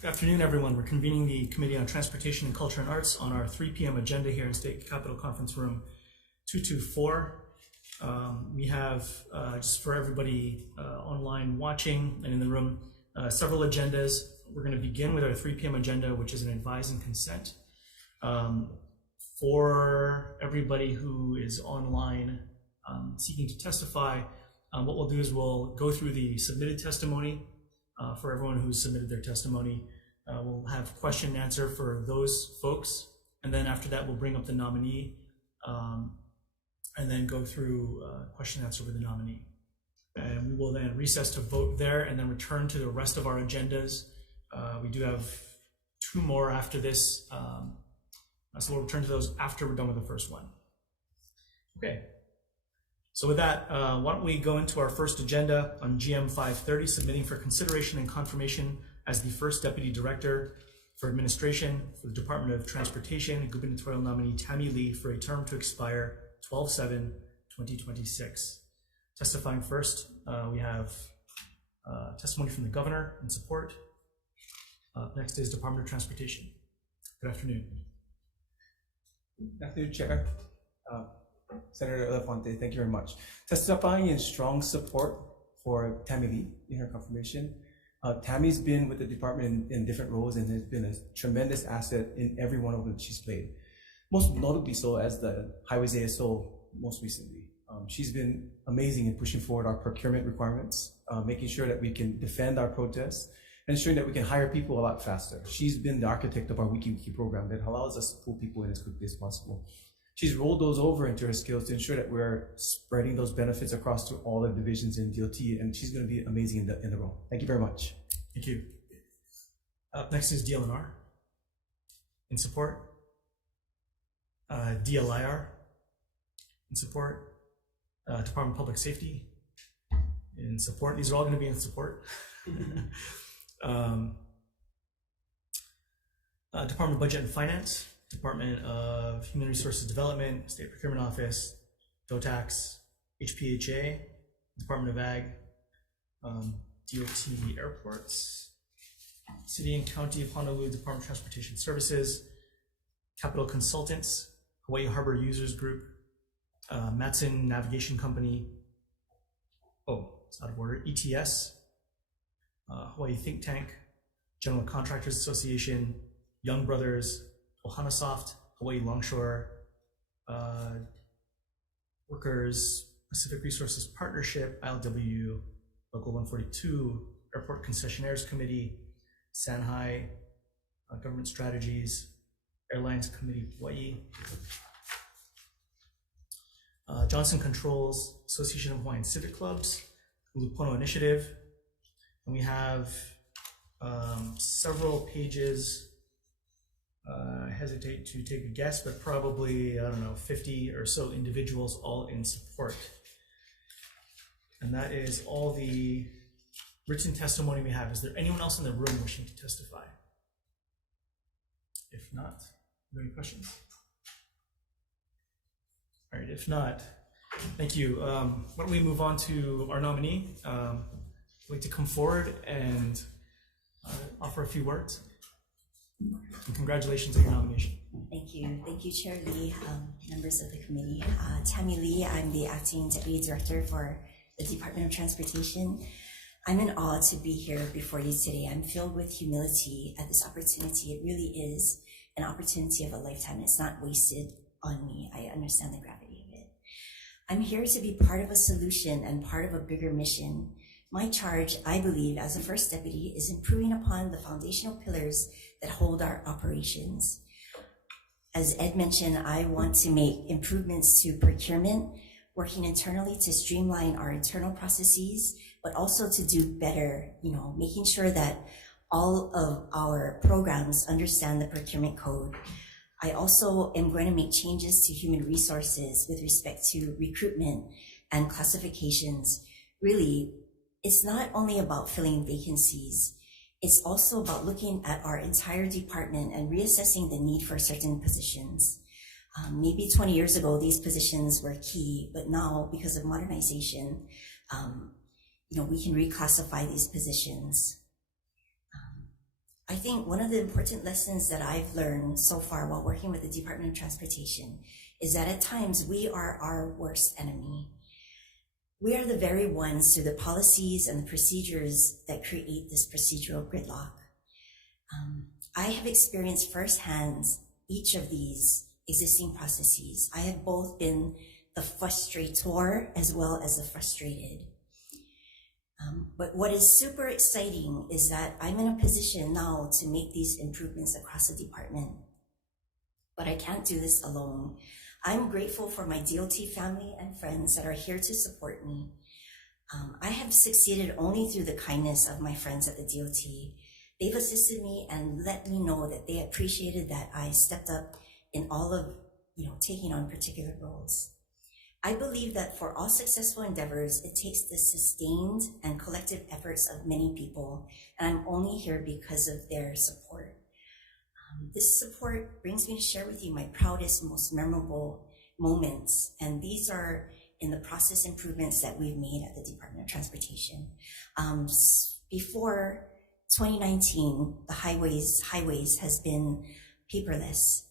Good afternoon, everyone. We're convening the Committee on Transportation and Culture and Arts on our 3 p.m. agenda here in State Capitol Conference Room 224. We have, just for everybody online watching and in the room, several agendas. We're going to begin with our 3 p.m. agenda, which is an advise and consent. For everybody who is online seeking to testify, what we'll do is we'll go through the submitted testimony. For everyone who's submitted their testimony, we'll have question and answer for those folks, and then after that we'll bring up the nominee and then go through question and answer with the nominee. And we will then recess to vote there and then return to the rest of our agendas. We do have 2 more after this, so we'll return to those after we're done with the first one. Okay. So with that, why don't we go into our first agenda on GM 530, submitting for consideration and confirmation as the first Deputy Director for Administration for the Department of Transportation, gubernatorial nominee Tammy Lee for a term to expire 12/7/2026. Testifying first, we have testimony from the Governor in support. Next is Department of Transportation. Good afternoon. Good afternoon, Chair. Senator Elefante, thank you very much. Testifying in strong support for Tammy Lee in her confirmation. Tammy's been with the department in different roles and has been a tremendous asset in every one of them she's played. Most notably so as the Highways ASO most recently. She's been amazing in pushing forward our procurement requirements, making sure that we can defend our protests, and ensuring that we can hire people a lot faster. She's been the architect of our Wiki program that allows us to pull people in as quickly as possible. She's rolled those over into her skills to ensure that we're spreading those benefits across to all the divisions in DOT, and she's going to be amazing in the role. Thank you very much. Thank you. Up next is DLNR in support. DLIR in support. Department of Public Safety in support. These are all going to be in support. Department of Budget and Finance. Department of Human Resources Development, State Procurement Office, DOTAX, HPHA, Department of Ag, DOT Airports, City and County of Honolulu Department of Transportation Services, Capital Consultants, Hawaii Harbor Users Group, Matson Navigation Company, it's out of order, ETS, Hawaii Think Tank, General Contractors Association, Young Brothers, Ohanasoft, Hawaii Longshore, Workers Pacific Resources Partnership, ILW, Local 142, Airport Concessionaires Committee, Sanhai, Government Strategies, Airlines Committee Hawaii, Johnson Controls, Association of Hawaiian Civic Clubs, Ulupono Initiative, and we have several pages. I hesitate to take a guess, but probably, 50 or so individuals all in support. And that is all the written testimony we have. Is there anyone else in the room wishing to testify? If not, are there any questions? All right, if not, thank you. Why don't we move on to our nominee? I'd like to come forward and offer a few words. And congratulations on your nomination. Thank you. Thank you, Chair Lee, members of the committee. Tammy Lee, I'm the Acting Deputy Director for the Department of Transportation. I'm in awe to be here before you today. I'm filled with humility at this opportunity. It really is an opportunity of a lifetime. It's not wasted on me. I understand the gravity of it. I'm here to be part of a solution and part of a bigger mission. My charge, I believe, as a first deputy, is improving upon the foundational pillars that hold our operations. As Ed mentioned, I want to make improvements to procurement, working internally to streamline our internal processes, but also to do better, making sure that all of our programs understand the procurement code. I also am going to make changes to human resources with respect to recruitment and classifications. Really, it's not only about filling vacancies, it's also about looking at our entire department and reassessing the need for certain positions. Maybe 20 years ago, these positions were key, but now because of modernization, we can reclassify these positions. I think one of the important lessons that I've learned so far while working with the Department of Transportation is that at times we are our worst enemy. We are the very ones through the policies and the procedures that create this procedural gridlock. I have experienced firsthand each of these existing processes. I have both been the frustrator as well as the frustrated. But what is super exciting is that I'm in a position now to make these improvements across the department. But I can't do this alone. I'm grateful for my DOT family and friends that are here to support me. I have succeeded only through the kindness of my friends at the DOT. They've assisted me and let me know that they appreciated that I stepped up in all of, taking on particular roles. I believe that for all successful endeavors, it takes the sustained and collective efforts of many people, and I'm only here because of their support. This support brings me to share with you my proudest, most memorable moments, and these are in the process improvements that we've made at the Department of Transportation. Before 2019, the highways has been paperless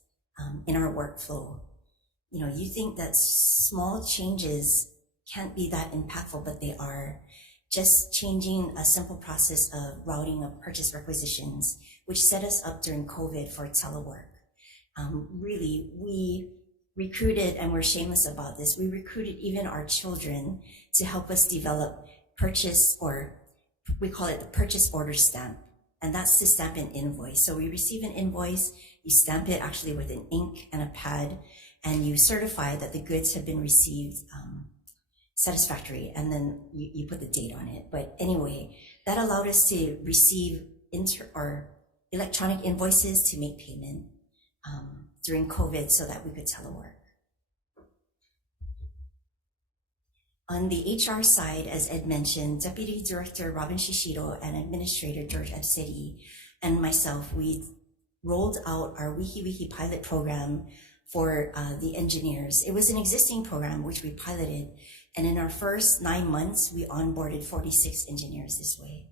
in our workflow. You think that small changes can't be that impactful, but they are. Just changing a simple process of routing of purchase requisitions, which set us up during COVID for telework. Really, we recruited, and we're shameless about this, we recruited even our children to help us develop purchase, or we call it the purchase order stamp. And that's to stamp an invoice. So we receive an invoice, you stamp it actually with an ink and a pad, and you certify that the goods have been received satisfactory, and then you put the date on it. But anyway, that allowed us to receive electronic invoices to make payment during COVID so that we could telework. On the HR side, as Ed mentioned, Deputy Director Robin Shishido and Administrator George Absedi and myself, we rolled out our Wiki pilot program for the engineers. It was an existing program which we piloted, and in our first 9 months, we onboarded 46 engineers this way.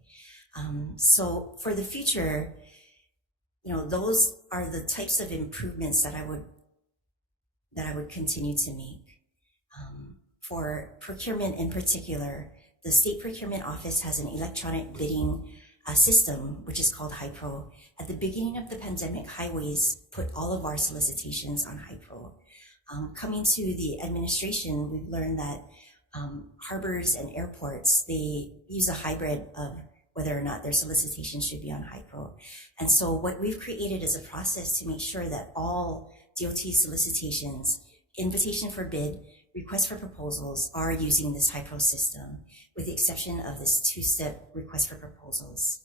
So for the future, those are the types of improvements that I would continue to make. For procurement in particular, the State Procurement Office has an electronic bidding system, which is called HiPro. At the beginning of the pandemic, highways put all of our solicitations on HiPro. Coming to the administration, we've learned that harbors and airports, they use a hybrid of whether or not their solicitations should be on HiPro. And so what we've created is a process to make sure that all DOT solicitations, invitation for bid, request for proposals are using this HiPro system, with the exception of this two-step request for proposals.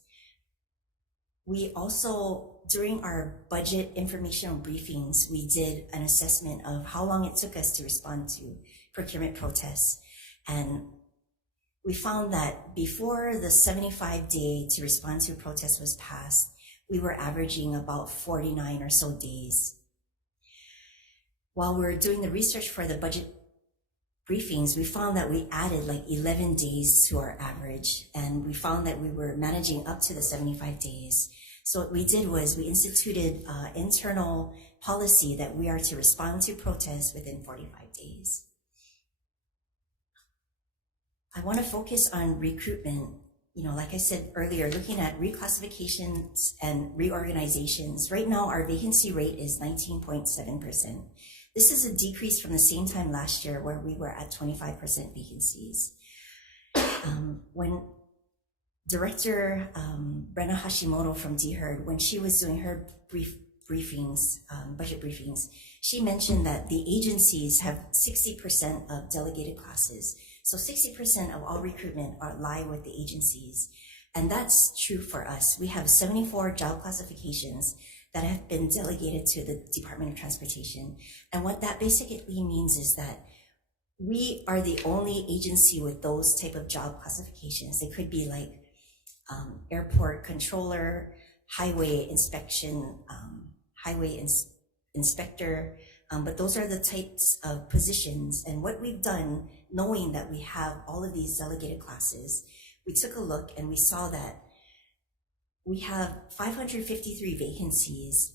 We also, during our budget informational briefings, we did an assessment of how long it took us to respond to procurement protests. And we found that before the 75-day to respond to a protest was passed, we were averaging about 49 or so days. While we were doing the research for the budget briefings, we found that we added like 11 days to our average, and we found that we were managing up to the 75 days. So what we did was we instituted internal policy that we are to respond to protests within 45 days. I want to focus on recruitment. Like I said earlier, looking at reclassifications and reorganizations. Right now, our vacancy rate is 19.7%. This is a decrease from the same time last year where we were at 25% vacancies. When Director Brenna Hashimoto from DHERD, when she was doing her budget briefings, she mentioned that the agencies have 60% of delegated classes. So 60% of all recruitment lie with the agencies. And that's true for us. We have 74 job classifications that have been delegated to the Department of Transportation. And what that basically means is that we are the only agency with those type of job classifications. They could be like airport controller, highway inspection, inspector, but those are the types of positions. And what we've done, knowing that we have all of these delegated classes, we took a look and we saw that we have 553 vacancies.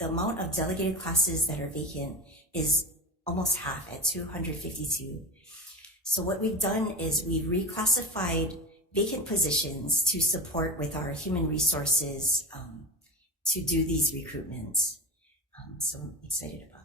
The amount of delegated classes that are vacant is almost half at 252. So what we've done is we've reclassified vacant positions to support with our human resources to do these recruitments. So I'm excited about that.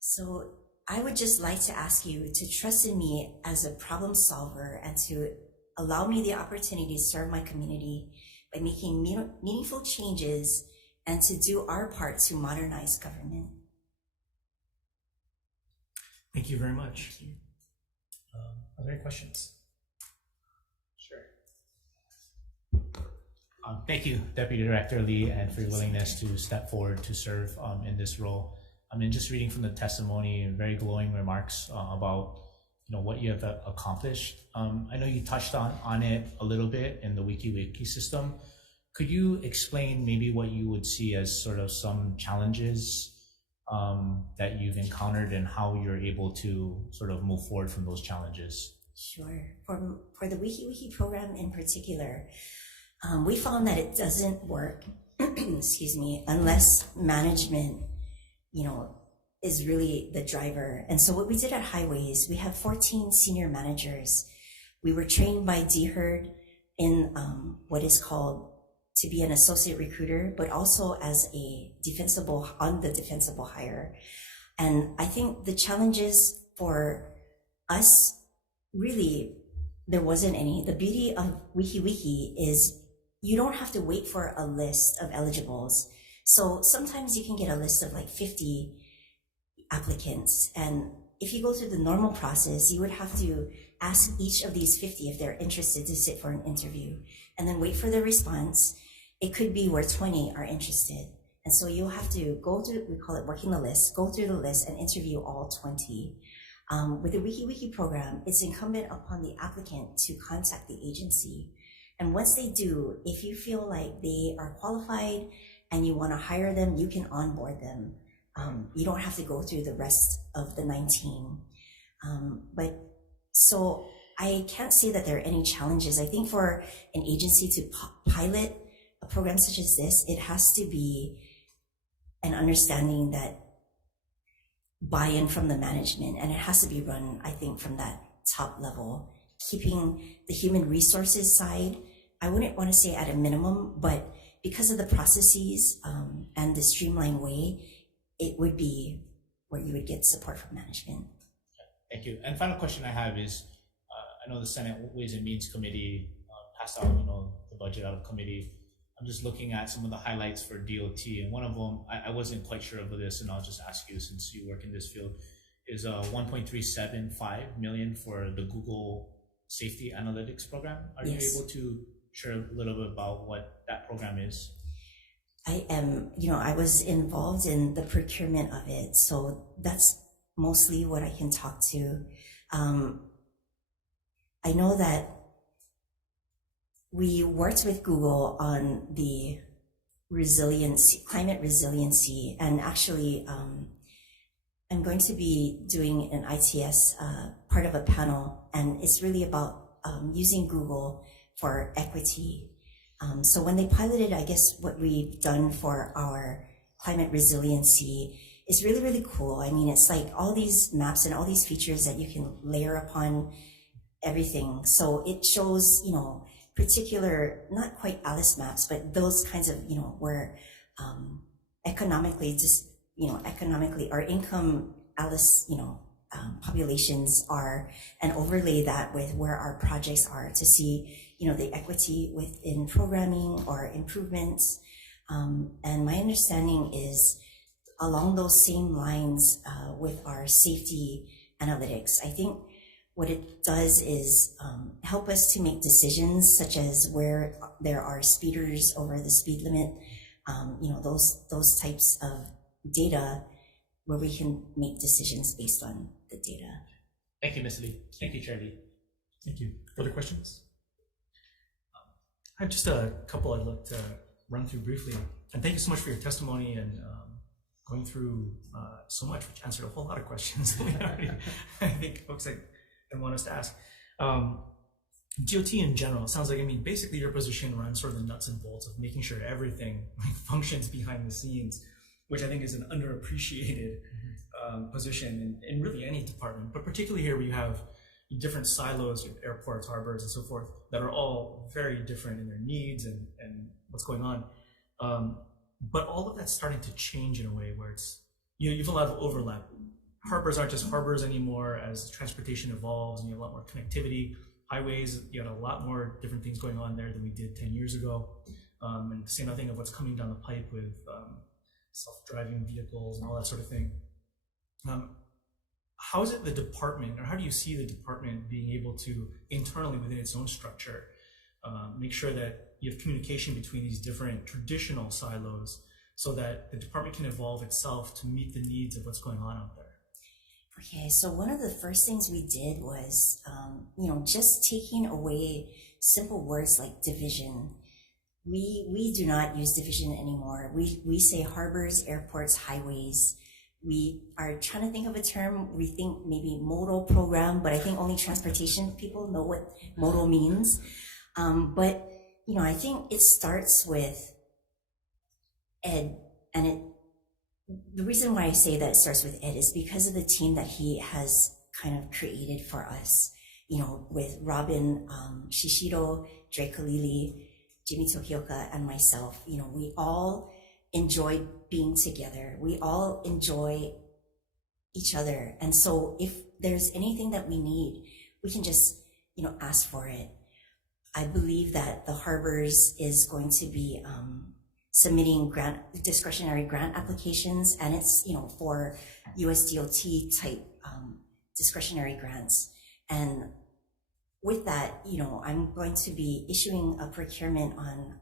So I would just like to ask you to trust in me as a problem solver and to allow me the opportunity to serve my community by making meaningful changes and to do our part to modernize government. Thank you very much. Thank you. Are there any questions? Sure. Thank you, Deputy Director Lee, and for your willingness to step forward to serve in this role. I mean, just reading from the testimony, very glowing remarks about what you have accomplished. I know you touched on it a little bit in the WikiWiki system. Could you explain maybe what you would see as sort of some challenges that you've encountered and how you're able to sort of move forward from those challenges? Sure. For the WikiWiki program in particular, we found that it doesn't work, excuse me, unless management, is really the driver. And so what we did at Hawai'i is we have 14 senior managers. We were trained by DEFER in what is called to be an associate recruiter, but also as a defensible hire. And I think the challenges for us, really, there wasn't any. The beauty of WikiWiki is you don't have to wait for a list of eligibles. So sometimes you can get a list of like 50 applicants. And if you go through the normal process, you would have to ask each of these 50 if they're interested to sit for an interview and then wait for their response. It could be where 20 are interested. And so you'll have to go through, we call it working the list, go through the list and interview all 20. With the WikiWiki program, it's incumbent upon the applicant to contact the agency. And once they do, if you feel like they are qualified and you want to hire them, you can onboard them. You don't have to go through the rest of the 19. But so I can't say that there are any challenges. I think for an agency to pilot a program such as this, it has to be an understanding that buy-in from the management, and it has to be run, I think, from that top level, keeping the human resources side, I wouldn't want to say at a minimum, but because of the processes and the streamlined way, it would be where you would get support from management. Thank you. And final question I have is, I know the Senate Ways and Means Committee passed out, the budget out of committee. I'm just looking at some of the highlights for DOT, and one of them, I wasn't quite sure of this, and I'll just ask you since you work in this field, is 1.375 million for the Google Safety Analytics Program. Are you able to share a little bit about what that program is? I am, I was involved in the procurement of it, so that's mostly what I can talk to. I know that we worked with Google on the climate resiliency, and actually I'm going to be doing an ITS part of a panel, and it's really about using Google for equity. So when they piloted, I guess what we've done for our climate resiliency is really, really cool. I mean, it's like all these maps and all these features that you can layer upon everything. So it shows, particular, not quite Alice maps, but those kinds of, where economically our income Alice, populations are, and overlay that with where our projects are to see, the equity within programming or improvements. And my understanding is along those same lines with our safety analytics. I think what it does is help us to make decisions such as where there are speeders over the speed limit, those types of data where we can make decisions based on the data. Thank you, Ms. Lee. Thank you, Chair Lee. Thank you. Further questions? I have just a couple I'd like to run through briefly. And thank you so much for your testimony and going through so much, which answered a whole lot of questions. I think folks that want us to ask. DOT in general, it sounds like, I mean, basically your position runs sort of the nuts and bolts of making sure everything functions behind the scenes, which I think is an underappreciated position in really any department, but particularly here where you have different silos, airports, harbors, and so forth, that are all very different in their needs and what's going on. But all of that's starting to change in a way where it's, you have a lot of overlap. Harbors aren't just harbors anymore as transportation evolves and you have a lot more connectivity. Highways, you got a lot more different things going on there than we did 10 years ago. And to say nothing of what's coming down the pipe with self-driving vehicles and all that sort of thing. How is it the department, or how do you see the department being able to internally within its own structure make sure that you have communication between these different traditional silos so that the department can evolve itself to meet the needs of what's going on out there? Okay, so one of the first things we did was, just taking away simple words like division. We do not use division anymore. We say harbors, airports, highways. We are trying to think of a term. We think maybe modal program, but I think only transportation people know what modal means. But I think it starts with Ed, and the reason why I say that it starts with Ed is because of the team that he has kind of created for us, with Robin, Shishiro, Drake Kalili, Jimmy Tokioka, and myself. We all enjoy being together. We all enjoy each other. And so if there's anything that we need, we can just, ask for it. I believe that the harbors is going to be submitting discretionary grant applications, and it's, for USDOT type discretionary grants. And with that, I'm going to be issuing a procurement on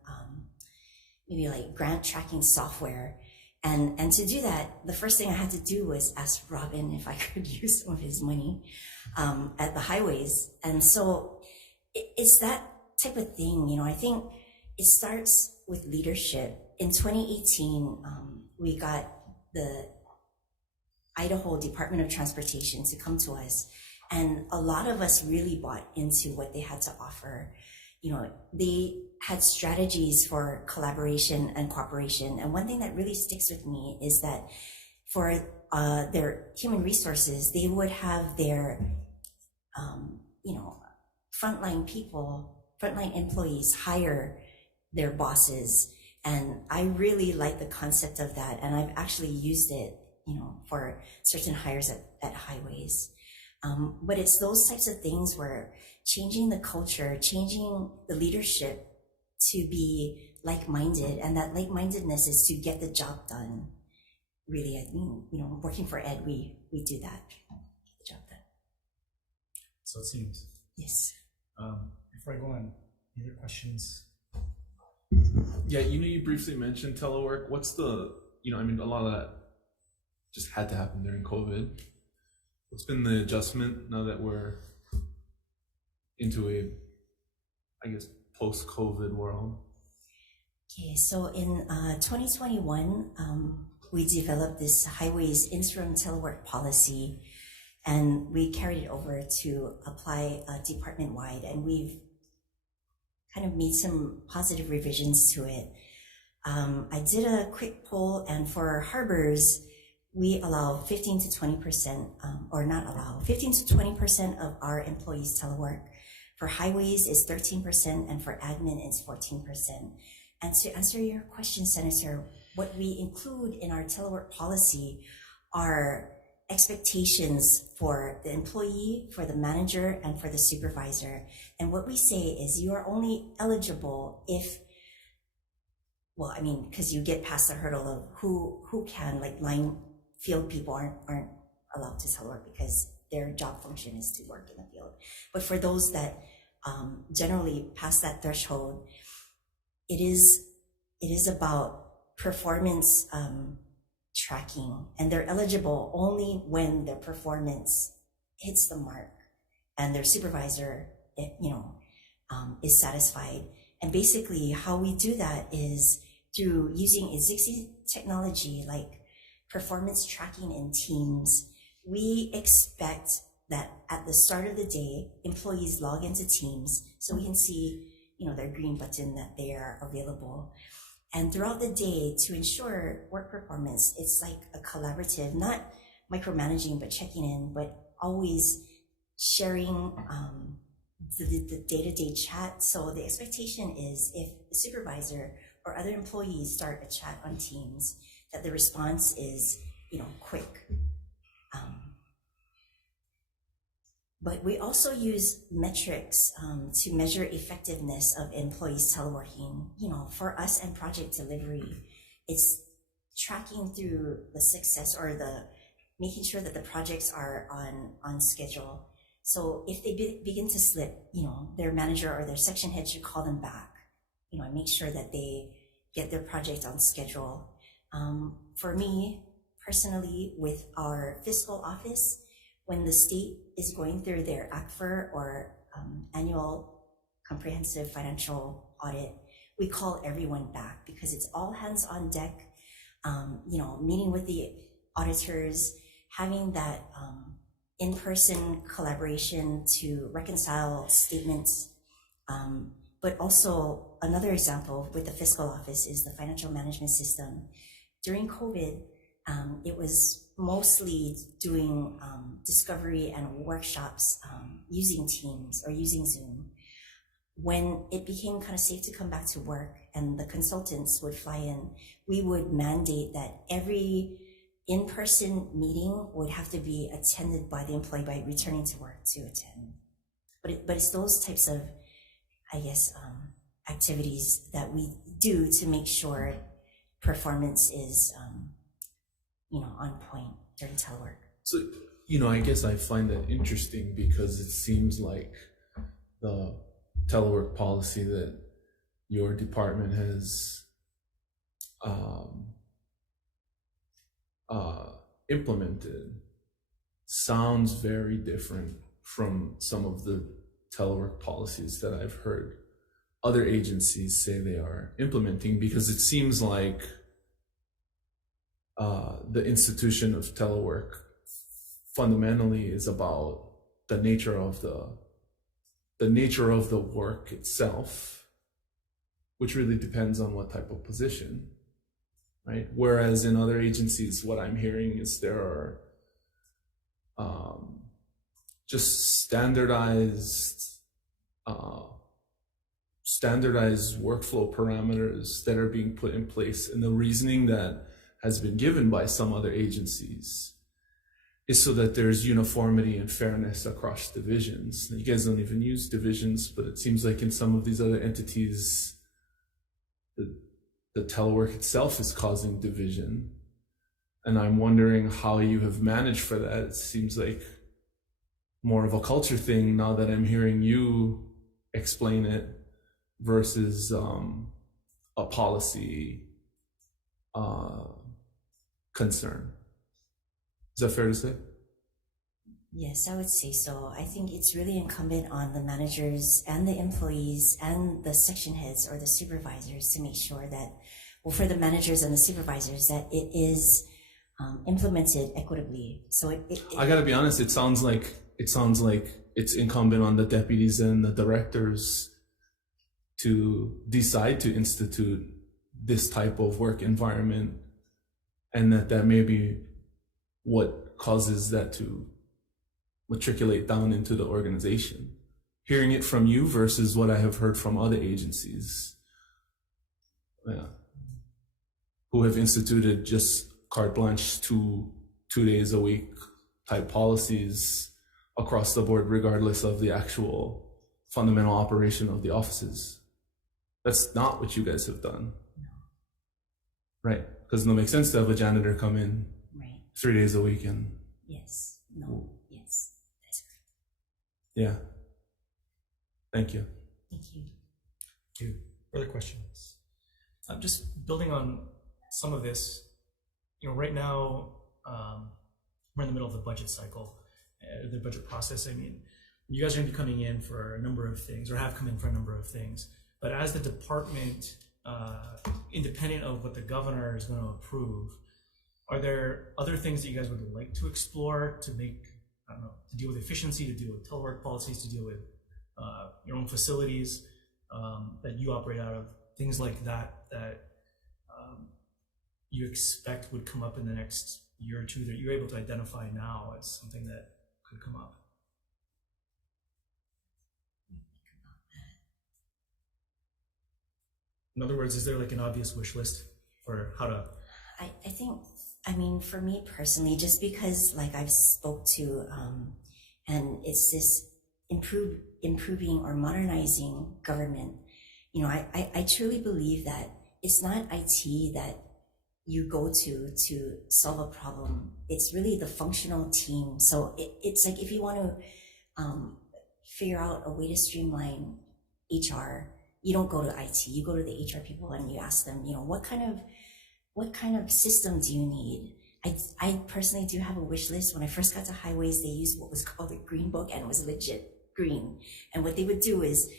maybe like grant tracking software. And to do that, the first thing I had to do was ask Robin if I could use some of his money at the highways. And so it's that type of thing. I think it starts with leadership. In 2018, we got the Idaho Department of Transportation to come to us. And a lot of us really bought into what they had to offer. They had strategies for collaboration and cooperation. And one thing that really sticks with me is that for their human resources, they would have their, frontline employees hire their bosses. And I really like the concept of that. And I've actually used it, for certain hires at highways. But it's those types of things where changing the culture, changing the leadership to be like-minded, and that like-mindedness is to get the job done. Really, I mean, working for Ed, we do that, get the job done. So it seems. Yes. Before I go on, any other questions? Yeah, you briefly mentioned telework. What's the, a lot of that just had to happen during COVID. What's been the adjustment now that we're into a, post-COVID world? Okay, so in 2021, we developed this highways interim telework policy, and we carried it over to apply department-wide, and we've kind of made some positive revisions to it. I did a quick poll, and for harbors, we allow 15 to 20%, or not allow, 15 to 20% of our employees telework. For highways is 13%, and for admin is 14%. And to answer your question, Senator, what we include in our telework policy are expectations for the employee, for the manager, and for the supervisor. And what we say is you are only eligible if, because you get past the hurdle of who can, like line field people aren't allowed to telework because their job function is to work in the field. But for those that generally pass that threshold, it is about performance tracking, and they're eligible only when their performance hits the mark and their supervisor, is satisfied. And basically how we do that is through using existing technology like performance tracking in Teams. We expect that at the start of the day, employees log into Teams so we can see, their green button that they are available. And throughout the day, to ensure work performance, it's like a collaborative, not micromanaging, but checking in, but always sharing the day-to-day chat. So the expectation is if the supervisor or other employees start a chat on Teams, that the response is, quick. But we also use metrics to measure effectiveness of employees teleworking. For us and project delivery, it's tracking through the success or making sure that the projects are on schedule. So if they begin to slip, their manager or their section head should call them back, and make sure that they get their project on schedule. For me, personally, with our fiscal office, when the state is going through their ACFR or annual comprehensive financial audit, we call everyone back because it's all hands on deck, meeting with the auditors, having that in-person collaboration to reconcile statements. But also another example with the fiscal office is the financial management system. During COVID, it was mostly doing discovery and workshops using Teams or using Zoom. When it became kind of safe to come back to work and the consultants would fly in, we would mandate that every in-person meeting would have to be attended by the employee by returning to work to attend. But it's those types of, activities that we do to make sure performance is, on point during telework. So, I guess I find that interesting because it seems like the telework policy that your department has implemented sounds very different from some of the telework policies that I've heard other agencies say they are implementing, because it seems like the institution of telework fundamentally is about the nature of the work itself, which really depends on what type of position, right? Whereas in other agencies, what I'm hearing is there are just standardized workflow parameters that are being put in place, and the reasoning that has been given by some other agencies is so that there's uniformity and fairness across divisions. You guys don't even use divisions, but it seems like in some of these other entities, the telework itself is causing division. And I'm wondering how you have managed for that. It seems like more of a culture thing now that I'm hearing you explain it versus a policy concern. Is that fair to say? Yes, I would say so. I think it's really incumbent on the managers and the employees and the section heads or the supervisors to make sure that, well, for the managers and the supervisors, that it is implemented equitably. So I gotta be honest, it sounds like it's incumbent on the deputies and the directors to decide to institute this type of work environment, and that may be what causes that to matriculate down into the organization. Hearing it from you versus what I have heard from other agencies, who have instituted just carte blanche two days a week type policies across the board, regardless of the actual fundamental operation of the offices. That's not what you guys have done. No. Right? Because it'll make sense to have a janitor come in 3 days a week and... Yes. No. Yes. That's correct. Yeah. Thank you. Thank you. Thank you. Further questions? I'm just building on some of this. Right now, we're in the middle of the budget cycle, the budget process. I mean, you guys are going to be coming in for a number of things, or have come in for a number of things. But as the department, independent of what the governor is going to approve, are there other things that you guys would like to explore to make I don't know, to deal with efficiency, to deal with telework policies, to deal with your own facilities that you operate out of, things like that you expect would come up in the next year or two that you're able to identify now as something that could come up? In other words, is there like an obvious wish list for how to? I think, I mean, for me personally, just because like I've spoke to, and it's this improving or modernizing government, you know, I truly believe that it's not IT that you go to solve a problem. It's really the functional team. So it's like, if you want to figure out a way to streamline HR, you don't go to IT, you go to the HR people and you ask them, you know, what kind of system do you need? I personally do have a wish list. When I first got to highways, they used what was called a green book, and it was legit green. And what they would do is,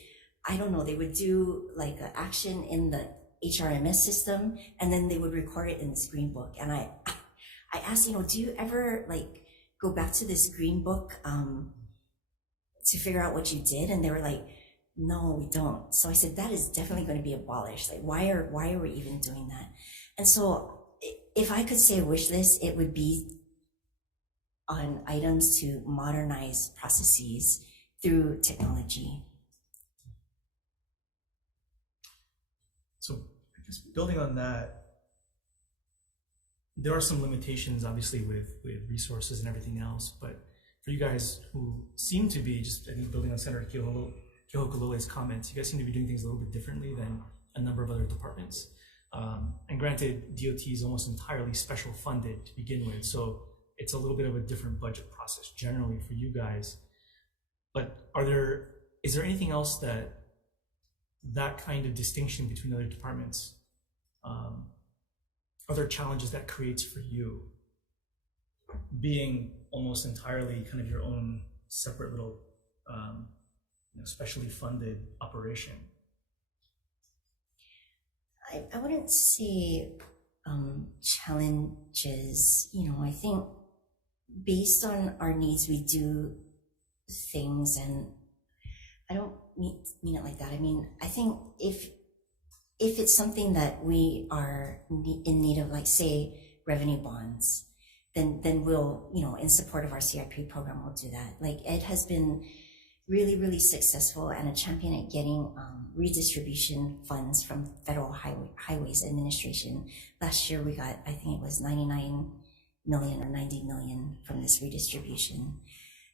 I don't know, they would do like an action in the HRMS system, and then they would record it in this green book. And I asked, you know, do you ever like go back to this green book to figure out what you did? And they were like, no, we don't. So I said, that is definitely going to be abolished. Like, why are we even doing that? And so if I could say a wish list, it would be on items to modernize processes through technology. So I guess building on that, there are some limitations obviously with resources and everything else, but for you guys who seem to be, just I think building on Senator Kehokulole's comments, you guys seem to be doing things a little bit differently than a number of other departments. And granted, DOT is almost entirely special funded to begin with, so it's a little bit of a different budget process generally for you guys. But is there anything else that kind of distinction between other departments, other challenges that creates for you, being almost entirely kind of your own separate little specially funded operation? I wouldn't say challenges. You know, I think based on our needs, we do things, and I don't mean it like that. I mean, I think if it's something that we are in need of, like say revenue bonds, then we'll, you know, in support of our CIP program, we'll do that. Like Ed has been really, really successful and a champion at getting redistribution funds from Federal Highways Administration. Last year we got, I think it was 99 million or 90 million from this redistribution.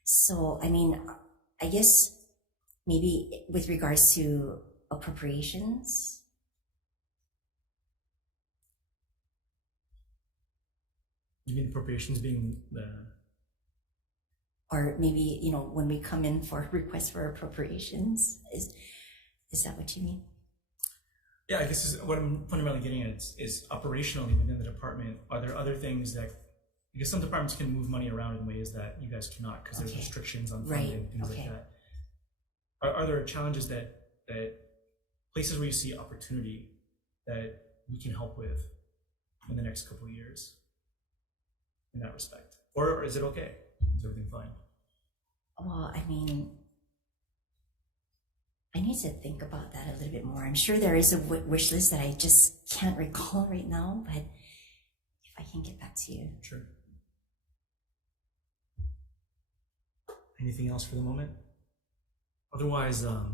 So, I mean, I guess maybe with regards to appropriations. You mean appropriations being the... Or maybe, you know, when we come in for requests for appropriations, is that what you mean? Yeah, I guess what I'm fundamentally getting at is operationally within the department, are there other things that, because some departments can move money around in ways that you guys cannot because there's restrictions on funding, things like that. Are there challenges that places where you see opportunity that we can help with in the next couple of years in that respect? Or is it okay? Is everything fine? Well, I mean, I need to think about that a little bit more. I'm sure there is a wish list that I just can't recall right now, but if I can get back to you. Sure. Anything else for the moment? Otherwise, I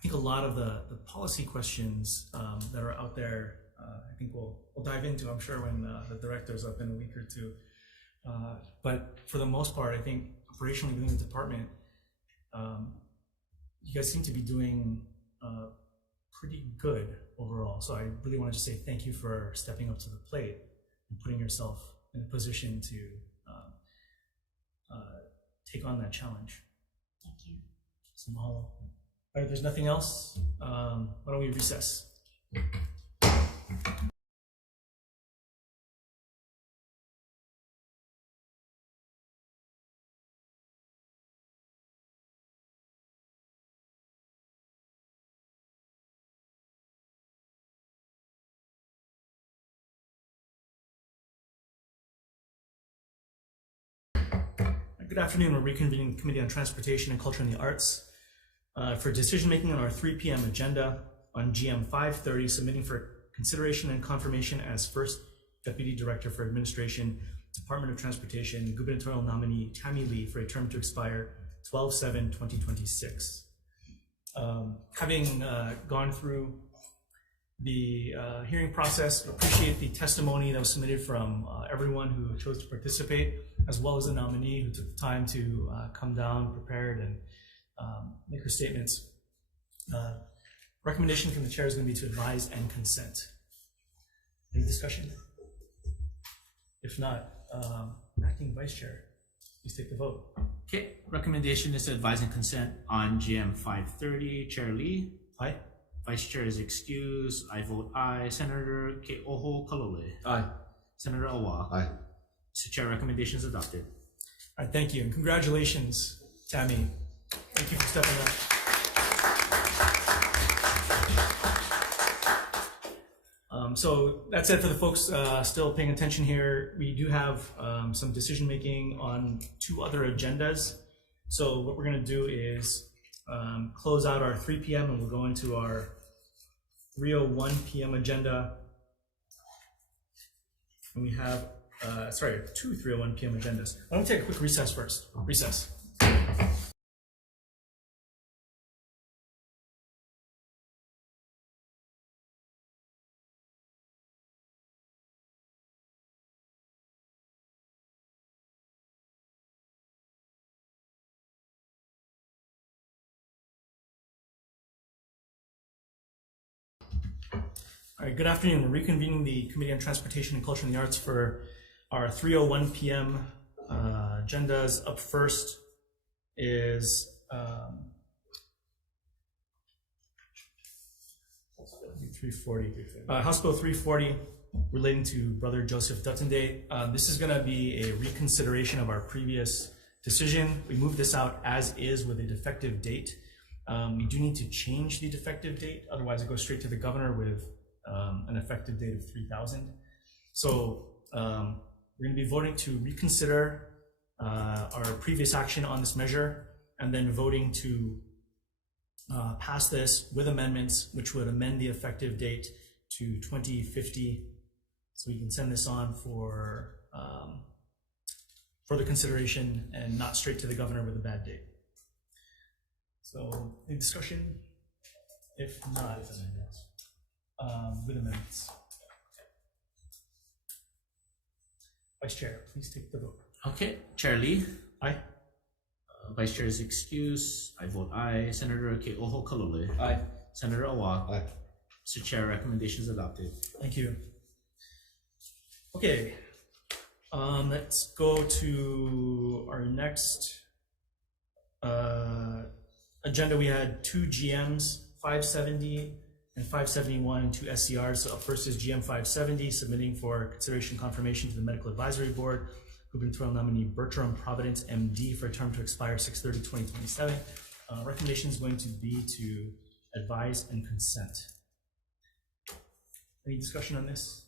think a lot of the policy questions that are out there, I think we'll dive into, I'm sure, when the director's up in a week or two. But for the most part, I think operationally within the department, you guys seem to be doing pretty good overall. So I really wanted to say thank you for stepping up to the plate and putting yourself in a position to take on that challenge. Thank you. So mahalo. All right, if there's nothing else, why don't we recess? Good afternoon. We're reconvening the Committee on Transportation and Culture and the Arts for decision-making on our 3 p.m. agenda on GM 530, submitting for consideration and confirmation as First Deputy Director for Administration, Department of Transportation, gubernatorial nominee Tammy Lee for a term to expire 12/7/2026. Having gone through the hearing process, appreciate the testimony that was submitted from everyone who chose to participate, as well as the nominee who took the time to come down prepared and make her statements. Recommendation from the chair is going to be to advise and consent. Any discussion? If not, acting vice chair, please take the vote. Okay, recommendation is to advise and consent on GM 530. Chair Lee. Aye. Vice Chair is excused. I vote aye. Senator Ke'oho Kalole. Aye. Senator Awa. Aye. Mr. Chair, recommendation is adopted. All right, thank you, and congratulations, Tammy. Thank you for stepping up. So that's it for the folks still paying attention here. We do have some decision making on 2 other agendas. So what we're going to do is close out our 3 p.m. and we'll go into our 3:01 p.m. agenda. And we have, 2 3:01 p.m. agendas. Why don't we take a quick recess first? Recess. All right, good afternoon. We're reconvening the Committee on Transportation and Culture and the Arts for our 3:01 p.m. Agendas. Up first is House Bill 340 relating to Brother Joseph Duttende. This is going to be a reconsideration of our previous decision. We moved this out as is with a defective date. We do need to change the defective date, otherwise it goes straight to the governor with an effective date of 3,000. So we're going to be voting to reconsider our previous action on this measure, and then voting to pass this with amendments, which would amend the effective date to 2050. So we can send this on for further consideration and not straight to the governor with a bad date. So any discussion? If not, with amendments. Vice Chair, please take the vote. Okay, Chair Lee. Aye. Vice Chair is excused. I vote aye. Senator Ke'oho Kalole. Aye. Senator Awa. Aye. Mr. Chair, recommendation is adopted. Thank you. Okay, let's go to our next agenda. We had 2 GMs, 570 and 571, and 2 SCRs. So up first is GM 570, submitting for consideration and confirmation to the Medical Advisory Board, gubernatorial nominee Bertram Providence, MD, for a term to expire 6/30/2027. Recommendation is going to be to advise and consent. Any discussion on this?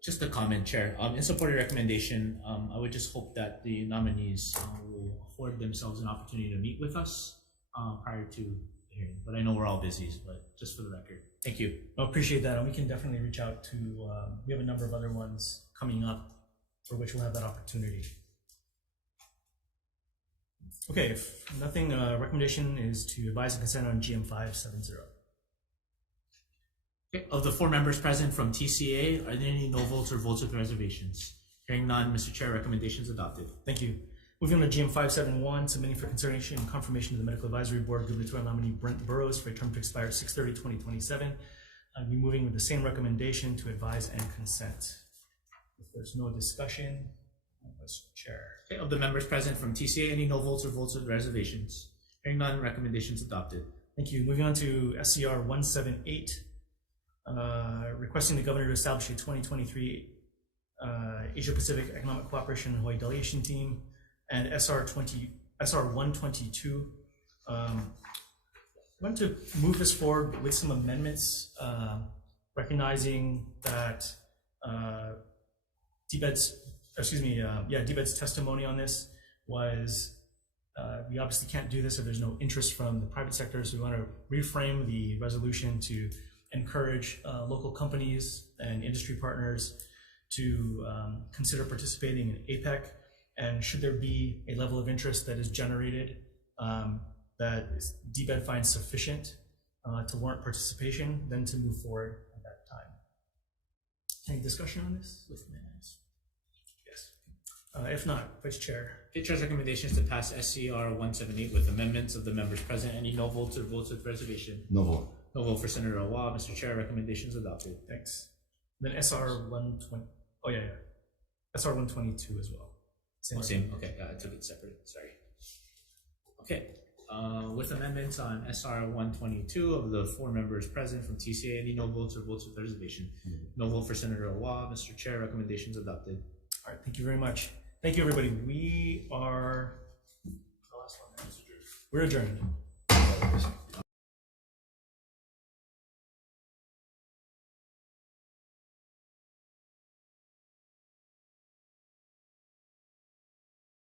Just a comment, Chair. In support of your recommendation, I would just hope that the nominees will afford themselves an opportunity to meet with us prior to the hearing. But I know we're all busy, but just for the record. Thank you. I appreciate that, and we can definitely reach out to, we have a number of other ones coming up for which we'll have that opportunity. Okay, if nothing, recommendation is to advise and consent on GM 570. Okay. Of the 4 members present from TCA, are there any no votes or votes with reservations? Hearing none, Mr. Chair, recommendation is adopted. Thank you. Moving on to GM 571, submitting for consideration and confirmation to the Medical Advisory Board, gubernatorial nominee Brent Burrows for a term to expire 6/30/2027. I'll be moving with the same recommendation to advise and consent. If there's no discussion, Mr. Chair. Okay. Of the members present from TCA, any no votes or votes with reservations? Hearing none, recommendation is adopted. Thank you. Moving on to SCR 178, requesting the governor to establish a 2023 Asia Pacific Economic Cooperation Hawaii Delegation Team, and SR 122. I want to move this forward with some amendments, recognizing that DBED's testimony on this was we obviously can't do this if there's no interest from the private sector, so we want to reframe the resolution to encourage local companies and industry partners to consider participating in APEC, and should there be a level of interest that is generated that DBED finds sufficient to warrant participation, then to move forward at that time. Any discussion on this with minutes? Yes. If not, Vice Chair. The Chair's recommendation is to pass SCR 178 with amendments of the members present. Any no votes or votes with reservation? No vote. No vote for Senator Awa. Mr. Chair, recommendation is adopted. Thanks. Then SR 120. Oh yeah. SR 122 as well. Same. Okay, I took it separate. Sorry. Okay. With amendments on SR 122 of the 4 members present from TCA, any no votes or votes with reservation? No vote for Senator Awa. Mr. Chair, recommendations adopted. All right. Thank you very much. Thank you, everybody. We are. We're adjourned.